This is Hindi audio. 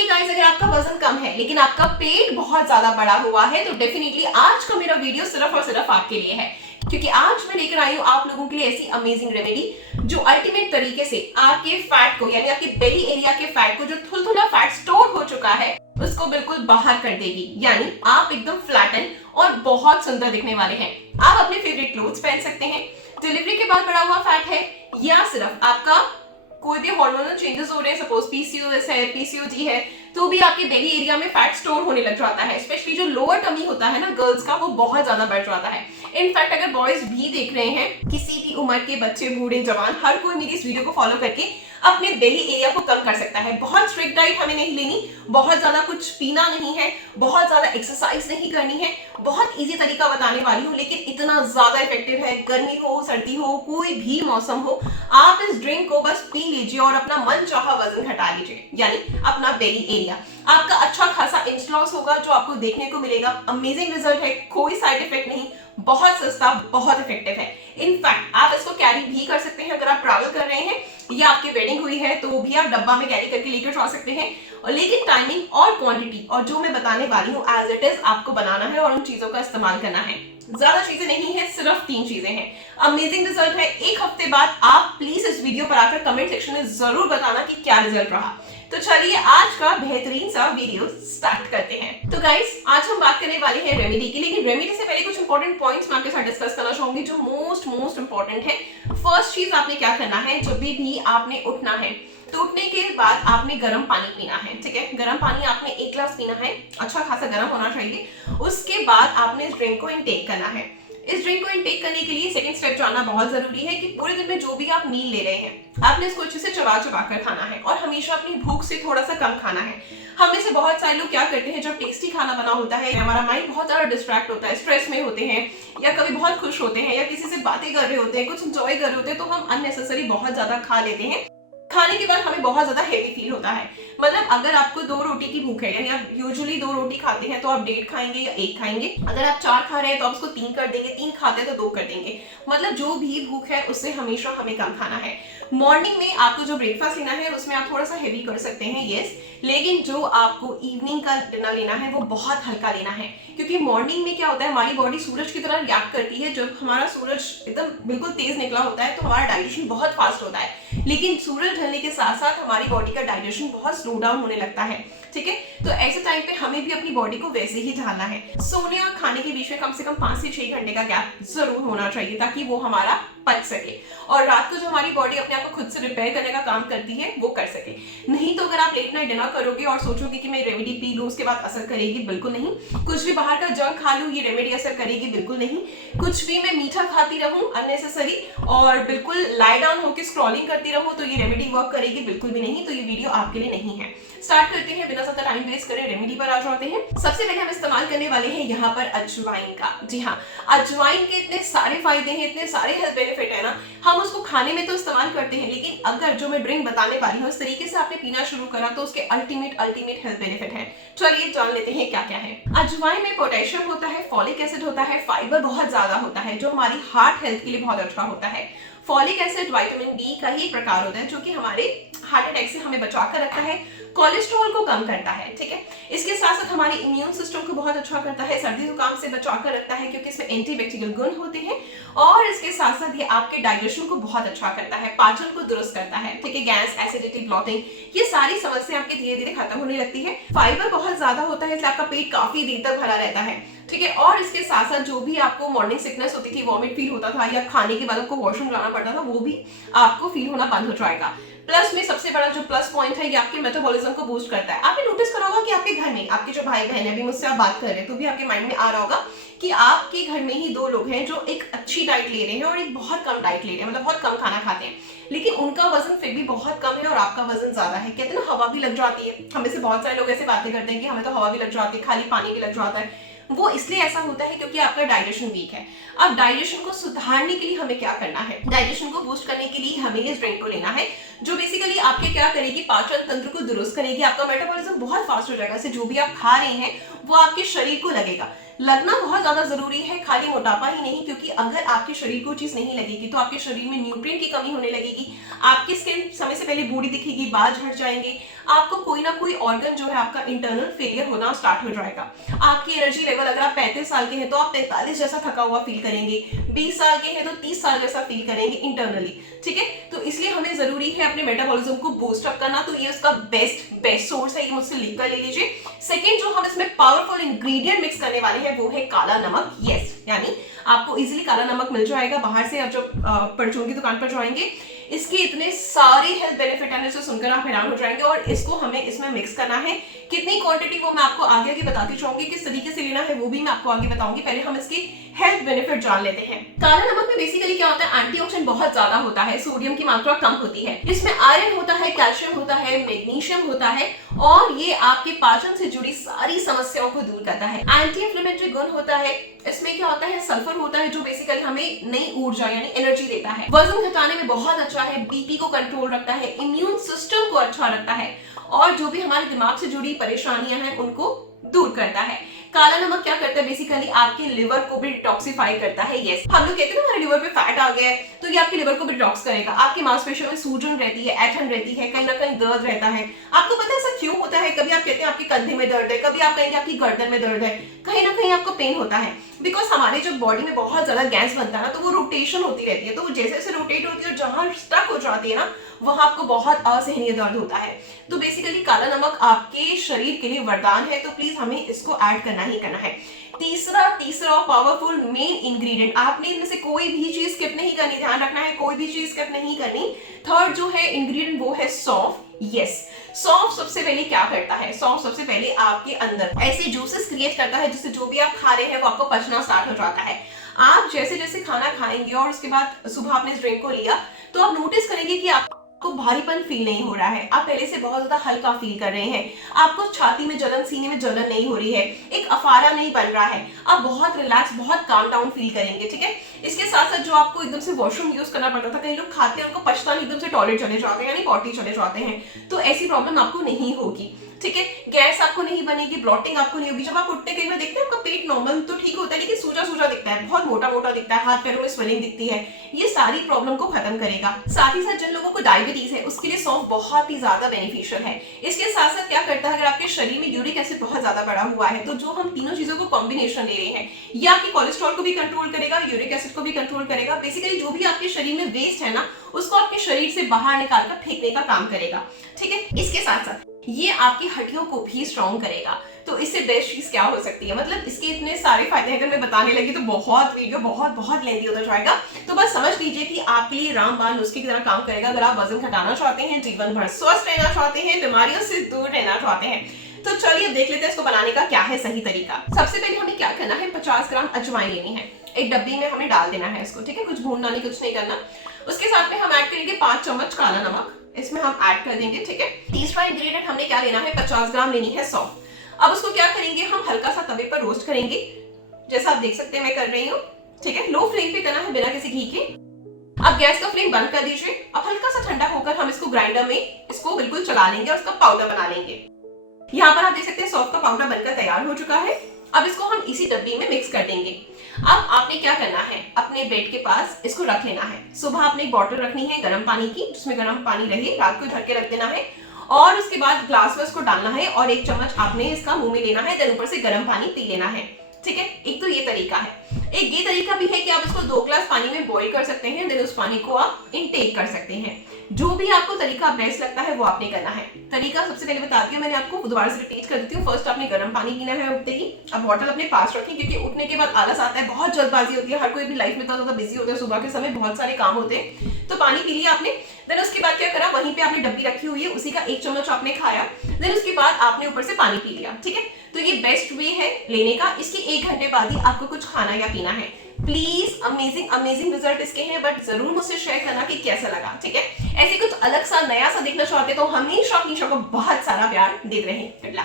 हे गाइस, अगर आपका वजन कम है लेकिन आपका पेट बहुत ज्यादा बड़ा हुआ है तो डेफिनेटली आज का मेरा वीडियो सिर्फ और सिर्फ आपके लिए है, क्योंकि आज मैं लेकर आई हूँ आप लोगों के लिए ऐसी अमेजिंग रेमेडी जो अल्टीमेट तरीके से आपके फैट को यानी आपके बेली एरिया के फैट को, जो थुलथुला फैट स्टोर हो चुका है, उसको बिल्कुल बाहर कर देगी। यानी आप एकदम फ्लैटन और बहुत सुंदर दिखने वाले हैं। आप अपने फेवरेट क्लोथ्स पहन सकते हैं। डिलीवरी के बाद बढ़ा हुआ फैट है या सिर्फ आपका कोई भी हार्मोनल चेंजेस हो रहे हैं, सपोज पीसीओएस है, पीसीओडी है, तो भी आपके बेली एरिया में फैट स्टोर होने लग जाता है। स्पेशली जो लोअर टमी होता है ना गर्ल्स का, वो बहुत ज्यादा बढ़ जाता है। इनफैक्ट अगर बॉयज भी देख रहे हैं, किसी भी उम्र के बच्चे, बूढ़े, जवान, हर कोई मेरी इस वीडियो को फॉलो करके अपने बेली एरिया को कम कर सकता है। बहुत स्ट्रिक्ट डाइट हमें नहीं लेनी, बहुत ज्यादा कुछ पीना नहीं है, बहुत ज्यादा एक्सरसाइज नहीं करनी है। बहुत इजी तरीका बताने वाली हूँ, लेकिन इतना ज्यादा इफेक्टिव है। गर्मी हो, सर्दी हो, कोई भी मौसम हो, आप इस ड्रिंक को बस पी लीजिए और अपना मन चाहा वजन घटा लीजिए, यानी अपना बेली एरिया। आपका अच्छा खासा इंच लॉस होगा जो आपको देखने को मिलेगा। अमेजिंग रिजल्ट है, कोई साइड इफेक्ट नहीं, बहुत सस्ता, बहुत इफेक्टिव है। इनफैक्ट आप इसको कैरी भी कर सकते हैं। अगर आप ट्रैवल कर रहे हैं या आपकी वेडिंग हुई है तो भी आप डब्बा में कैरी करके लेकर जा सकते हैं। और लेकिन टाइमिंग और क्वांटिटी और जो मैं बताने वाली हूँ एज इट इज आपको बनाना है और उन चीजों का इस्तेमाल करना है। ज्यादा चीजें नहीं है, सिर्फ 3 चीजें हैं। अमेजिंग रिजल्ट है। 1 हफ्ते बाद आप प्लीज इस वीडियो पर आकर कमेंट सेक्शन में जरूर बताना कि क्या रिजल्ट रहा। तो चलिए आज का बेहतरीन सा वीडियो स्टार्ट करते हैं। तो गाइस, आज हम बात करने वाले हैं रेमेडी की, लेकिन रेमेडी से पहले कुछ इंपॉर्टेंट पॉइंट्स मैं आपके साथ डिस्कस करना चाहूंगी जो मोस्ट इंपॉर्टेंट है। फर्स्ट चीज आपने क्या करना है, जब भी आपने उठना है तो उठने के बाद आपने गर्म पानी पीना है। ठीक है, गर्म पानी आपने 1 ग्लास पीना है, अच्छा खासा गर्म होना चाहिए। उसके बाद आपने इस ड्रिंक को इनटेक करना है। इस ड्रिंक को इनटेक करने के लिए सेकंड स्टेप जानना बहुत जरूरी है कि पूरे दिन में जो भी आप मील ले रहे हैं आपने इसको अच्छे से चबा कर खाना है और हमेशा अपनी भूख से थोड़ा सा कम खाना है। हम में से बहुत सारे लोग क्या करते हैं, जब टेस्टी खाना बना होता है, हमारा माइंड बहुत ज्यादा डिस्ट्रैक्ट होता है, स्ट्रेस में होते हैं या कभी बहुत खुश होते हैं या किसी से बातें कर रहे होते हैं, कुछ एंजॉय कर रहे होते हैं, तो हम अननेसेसरी बहुत ज्यादा खा लेते हैं। खाने के बाद हमें बहुत ज्यादा हेवी फील होता है। मतलब अगर आपको 2 रोटी की भूख है, यानी आप यूजुअली 2 रोटी खाते हैं तो आप 1.5 खाएंगे या 1 खाएंगे। अगर आप 4 खा रहे हैं तो आप उसको 3 कर देंगे, 3 खाते हैं तो 2 कर देंगे। मतलब जो भी भूख है उससे हमेशा हमें कम खाना है। मॉर्निंग में आपको जो ब्रेकफास्ट लेना है उसमें आप थोड़ा सा हेवी कर सकते हैं, यस, लेकिन जो आपको इवनिंग का डिनर लेना है वो बहुत हल्का लेना है। क्योंकि मॉर्निंग में क्या होता है, हमारी बॉडी सूरज की तरह रिएक्ट करती है। जब हमारा सूरज एकदम बिल्कुल तेज निकला होता है तो हमारा डाइजेशन बहुत फास्ट होता है, लेकिन सूरज ढलने के साथ साथ हमारी बॉडी का डाइजेशन बहुत स्लो डाउन होने लगता है। ठीक है, तो ऐसे टाइम पे हमें भी अपनी बॉडी को वैसे ही ढालना है। सोने और खाने के बीच में कम से कम 5 से 6 घंटे का गैप जरूर होना चाहिए ताकि वो हमारा पच सके और रात को जो हमारी बॉडी अपने आप को खुद से रिपेयर करने का काम करती है वो कर सके। नहीं तो अगर आप लेट नाइट डिनर करोगे और सोचोगे कि मैं रेमेडी पी लूं उसके बाद असर करेगी, बिल्कुल नहीं। कुछ भी बाहर का जंक खा लूं ये रेमेडी असर करेगी, बिल्कुल नहीं। कुछ भी मैं मीठा खाती रहूं अननेसेसरी और बिल्कुल लाई डाउन होकर स्क्रॉलिंग करती रहूं तो ये रेमेडी वर्क करेगी, बिल्कुल भी नहीं। तो ये वीडियो आपके लिए नहीं है। स्टार्ट करते हैं, बिना ज्यादा टाइम वेस्ट करे रेमेडी पर आ जाते हैं। सबसे पहले हम इस्तेमाल करने वाले हैं यहाँ पर अजवाइन का। जी हाँ, अजवाइन के इतने सारे फायदे हैं, इतने सारे हेल्थ बेनिफिट है ना, हम उसको खाने में तो इस्तेमाल करते हैं, लेकिन अगर जो मैं ड्रिंक बताने वाली हूँ इस तरीके से आपने पीना शुरू करा तो उसके अल्टीमेट हेल्थ बेनिफिट है। चलिए जान लेते हैं क्या क्या है। अजवाइन में पोटेशियम होता है, फॉलिक एसिड होता है, फाइबर बहुत ज्यादा होता है जो हमारी हार्ट हेल्थ के लिए बहुत अच्छा होता है। फॉलिक एसिड विटामिन बी का ही प्रकार होता है जो कि हमारे हार्ट अटैक से हमें बचा कर रखता है, कोलेस्ट्रॉल को कम करता है। ठीक है, इसके साथ साथ हमारे इम्यून सिस्टम को बहुत अच्छा करता है, सर्दी जुकाम से बचा कर रखता है क्योंकि इसमें एंटीबैक्टीरियल गुण होते हैं। और इसके साथ साथ ये आपके डाइजेशन को बहुत अच्छा करता है, पाचन को दुरुस्त करता है। ठीक है, गैस, एसिडिटी, ब्लॉटिंग, ये सारी समस्या आपकी धीरे धीरे खत्म होने लगती है। फाइबर बहुत ज्यादा होता है इसलिए आपका पेट काफी देर तक भरा रहता है। ठीक है, और इसके साथ साथ जो भी आपको मॉर्निंग सिकनेस होती थी, वॉमिट फील होता था या खाने के बाद आपको वॉशरूम जाना पड़ता था, वो भी आपको फील होना बंद हो जाएगा। प्लस में सबसे बड़ा जो प्लस पॉइंट है, ये आपके मेटाबॉलिज्म को बूस्ट करता है। आपने नोटिस करा होगा कि आपके घर में आपके जो भाई बहन है, अभी मुझसे आप बात कर रहे हैं तो भी आपके माइंड में आ रहा होगा कि आपके घर में ही 2 लोग हैं जो एक अच्छी डाइट ले रहे हैं और एक बहुत कम डाइट ले रहे हैं, मतलब बहुत कम खाना खाते हैं, लेकिन उनका वजन फिर भी बहुत कम है और आपका वजन ज्यादा है। कहते हैं ना, हवा भी लग जाती है। हमें से बहुत सारे लोग ऐसे बातें करते हैं कि हमें तो हवा भी लग जाती है, खाली पानी भी लग जाता है। वो इसलिए ऐसा होता है क्योंकि आपका डाइजेशन वीक है। अब डाइजेशन को सुधारने के लिए हमें क्या करना है, डाइजेशन को बूस्ट करने के लिए हमें इस ड्रिंक को लेना है जो बेसिकली आपके क्या करेगी, पाचन तंत्र को दुरुस्त करेगी। आपका मेटाबॉलिज्म बहुत फास्ट हो जाएगा। इससे जो भी आप खा रहे हैं वो आपके शरीर को लगेगा। लगना बहुत ज्यादा जरूरी है, खाली मोटापा ही नहीं, क्योंकि अगर आपके शरीर को चीज नहीं लगेगी तो आपके शरीर में न्यूट्रिएंट की कमी होने लगेगी, आपकी स्किन समय से पहले बूढ़ी दिखेगी, बाल झड़ जाएंगे, आपको कोई ना कोई ऑर्गन जो है आपका इंटरनल फेलियर होना स्टार्ट हो जाएगा। आपकी एनर्जी लेवल, अगर आप 35 साल के हैं तो आप 43 जैसा थका हुआ फील करेंगे, 20 साल के हैं तो 30 साल जैसा फील करेंगे इंटरनली। ठीक है, तो इसलिए हमें जरूरी है अपने मेटाबॉलिज्म को बूस्ट अप करना। तो ये उसका बेस्ट सोर्स है, ये मुझसे लिख कर ले लीजिए। सेकेंड जो हम इसमें पावरफुल इंग्रेडिएंट मिक्स करने वाले हैं वो है काला नमक। यस, यानी आपको इजीली काला नमक मिल जाएगा बाहर से, आप जब परचून की दुकान पर जाएंगे। इसके इतने सारे हेल्थ बेनिफिट है जो सुनकर आप हैरान हो जाएंगे, और इसको हमें इसमें मिक्स करना है। कितनी क्वांटिटी वो मैं आपको आगे आगे बताती जाऊंगी, किस तरीके से लेना है वो भी मैं आपको आगे बताऊंगी। पहले हम इसकी हेल्थ बेनिफिट जान लेते हैं। काला नमक में बेसिकली क्या होता है, एंटीऑक्सीडेंट बहुत ज्यादा होता है, सोडियम की मात्रा कम होती है, इसमें आयरन होता है, कैल्शियम होता है, मैग्नीशियम होता है, और ये आपके पाचन से जुड़ी सारी समस्याओं को दूर करता है। एंटी इंफ्लेमेटरी गुण होता है, इसमें क्या होता है, सल्फर होता है जो बेसिकली हमें नई ऊर्जा यानी एनर्जी देता है। वजन घटाने में बहुत अच्छा है, बीपी को कंट्रोल रखता है, इम्यून सिस्टम को अच्छा रखता है, और जो भी हमारे दिमाग से जुड़ी परेशानियां हैं उनको दूर करता है। काला नमक क्या करता है, बेसिकली आपके लिवर को भी डिटॉक्सिफाई करता है। यस, हम लोग कहते हैं ना हमारे लिवर पे फैट आ गया है, तो ये आपके लिवर को भी डिटॉक्स करेगा। आपकी मांसपेशियों में सूजन रहती है, ऐंठन रहती है, कहीं ना कहीं दर्द रहता है। आपको पता है ऐसा क्यों होता है? कभी आप कहते हैं आपके कंधे में दर्द है, कभी आप कहेंगे आपकी गर्दन में दर्द है, कहीं ना कहीं आपको पेन होता है। बिकॉज हमारे जब बॉडी में बहुत ज्यादा गैस बनता है ना, तो वो रोटेशन होती रहती है, तो वो जैसे जैसे रोटेट होती है, जहां स्टक हो जाती है ना, वहां आपको बहुत असहनीय दर्द होता है। तो बेसिकली काला नमक आपके शरीर के लिए वरदान है, तो प्लीज हमें इसको ऐड करना ही करना है। तीसरा पावरफुल मेन इंग्रेडिएंट, आपने इनमें से कोई भी चीज स्किप नहीं करनी, ध्यान रखना है, कोई भी चीज स्किप नहीं करनी। थर्ड जो है इंग्रेडिएंट वो है सौंफ। यस, सौंफ सबसे पहले क्या करता है, सौंफ सबसे पहले आपके अंदर ऐसे जूसेस क्रिएट करता है जिससे जो भी आप खा रहे हैं वो आपको पचना स्टार्ट हो जाता है। आप जैसे जैसे खाना खाएंगे और उसके बाद सुबह आपने इस ड्रिंक को लिया, तो आप नोटिस करेंगे कि आपको भारीपन फील नहीं हो रहा है, आप पहले से बहुत ज्यादा हल्का फील कर रहे हैं, आपको छाती में जलन, सीने में जलन नहीं हो रही है, एक अफारा नहीं बन रहा है, आप बहुत रिलैक्स, बहुत काम डाउन फील करेंगे। ठीक है, इसके साथ साथ जो आपको एकदम से वॉशरूम यूज करना पड़ता था, कई लोग खाते हैं उनको पछता नहीं, एकदम से टॉयलेट चले जाते हैं यानी पॉटी चले जाते हैं, तो ऐसी प्रॉब्लम आपको नहीं होगी। ठीक है, गैस आपको नहीं बनेगी, ब्लॉटिंग आपको नहीं होगी। जब आप उठते कई बार देखते हैं आपका पेट नॉर्मल तो ठीक होता है, लेकिन सूजा सूजा दिखता है, बहुत मोटा मोटा दिखता है, हाथ पैरों में स्वेलिंग दिखती है, ये सारी प्रॉब्लम को खत्म करेगा। साथ ही साथ जिन लोगों को डायबिटीज है उसके लिए सौंफ बहुत ही ज्यादा बेनिफिशियल है। इसके साथ साथ क्या करता है, अगर आपके शरीर में यूरिक एसिड बहुत ज्यादा बढ़ा हुआ है, तो जो हम तीनों चीजों को कॉम्बिनेशन ले रहे हैं, ये आपके कोलेस्ट्रॉल को भी कंट्रोल करेगा, यूरिक एसिड को भी कंट्रोल करेगा। बेसिकली जो भी आपके शरीर में वेस्ट है ना, उसको आपके शरीर से बाहर निकालकर फेंकने का काम करेगा। ठीक है, इसके साथ साथ ये आपकी हड्डियों को भी स्ट्रॉन्ग करेगा। तो इससे बेस्ट चीज क्या हो सकती है, मतलब इसके इतने सारे फायदे अगर मैं बताने लगी तो बहुत वीडियो बहुत लेंथी होता जाएगा। तो बस समझ लीजिए कि आपके लिए रामबाण नुस्खे की तरह काम करेगा। अगर आप वजन घटाना चाहते हैं, जीवन भर स्वस्थ रहना चाहते हैं, बीमारियों से दूर रहना चाहते हैं, तो चलिए देख लेते हैं इसको बनाने का क्या है सही तरीका। सबसे पहले हमें क्या करना है, 50 ग्राम अजवाइन लेनी है, एक डब्बी में हमें डाल देना है इसको। ठीक है, कुछ भूनना नहीं, कुछ नहीं करना। उसके साथ में हम ऐड करेंगे 5 चम्मच काला नमक, इसमें हम ऐड कर देंगे। ठीक है, तीसरा इंग्रेडिएंट हमने क्या लेना है, 50 ग्राम लेनी है सौंफ। अब उसको क्या करेंगे, हम हल्का सा तवे पर रोस्ट करेंगे, जैसा आप देख सकते हैं मैं कर रही हूँ। ठीक है, लो फ्लेम पे करना है बिना किसी घी के। अब गैस का फ्लेम बंद कर दीजिए। अब हल्का सा ठंडा होकर हम इसको ग्राइंडर में इसको बिल्कुल चला लेंगे और इसका पाउडर बना लेंगे। यहाँ पर आप देख सकते हैं सौंफ का पाउडर बनकर तैयार हो चुका है। अब इसको हम इसी डब्बी में मिक्स कर देंगे। अब आपने क्या करना है, अपने बेड के पास इसको रख लेना है। सुबह आपने एक बॉटल रखनी है गर्म पानी की, जिसमें गर्म पानी रहे, रात को ढक के रख देना है, और उसके बाद ग्लास में इसको डालना है और 1 चम्मच आपने इसका मुंह में लेना है, देन ऊपर से गर्म पानी पी लेना है। ठीक है, एक तो ये तरीका है। एक ये तरीका भी है कि आप इसको 2 ग्लास पानी में बॉईल कर सकते हैं, देन उस पानी को आप इनटेक कर सकते हैं। जो भी आपको तरीका बेस्ट लगता है वो आपने करना है। तरीका सबसे पहले बता दिया मैंने आपको, दोबारा से रिपीट कर देती हूँ। फर्स्ट आपने गर्म पानी पीना है उठते ही। अब बॉटल अपने पास रखें, क्योंकि उठने के बाद आलस आता है, बहुत जल्दबाजी होती है, हर कोई भी लाइफ में इतना ज्यादा बिजी होता है, सुबह के समय बहुत सारे काम होते हैं। तो पानी पी लिया आपने, देन उसके बाद क्या करा, वहीं पे आपने डब्बी रखी हुई है, उसी का 1 चम्मच आपने खाया, देन उसके बाद आपने ऊपर से पानी पी लिया। ठीक है, तो ये बेस्ट वे है लेने का। इसके 1 घंटे बाद ही आपको कुछ खाना या पीना है। प्लीज अमेजिंग रिजल्ट इसके हैं, बट जरूर मुझसे शेयर करना कि कैसा लगा। ठीक है, ऐसे कुछ अलग सा नया सा देखना चाहते तो हमेशा अपनी शो को बहुत सारा प्यार देते रहें।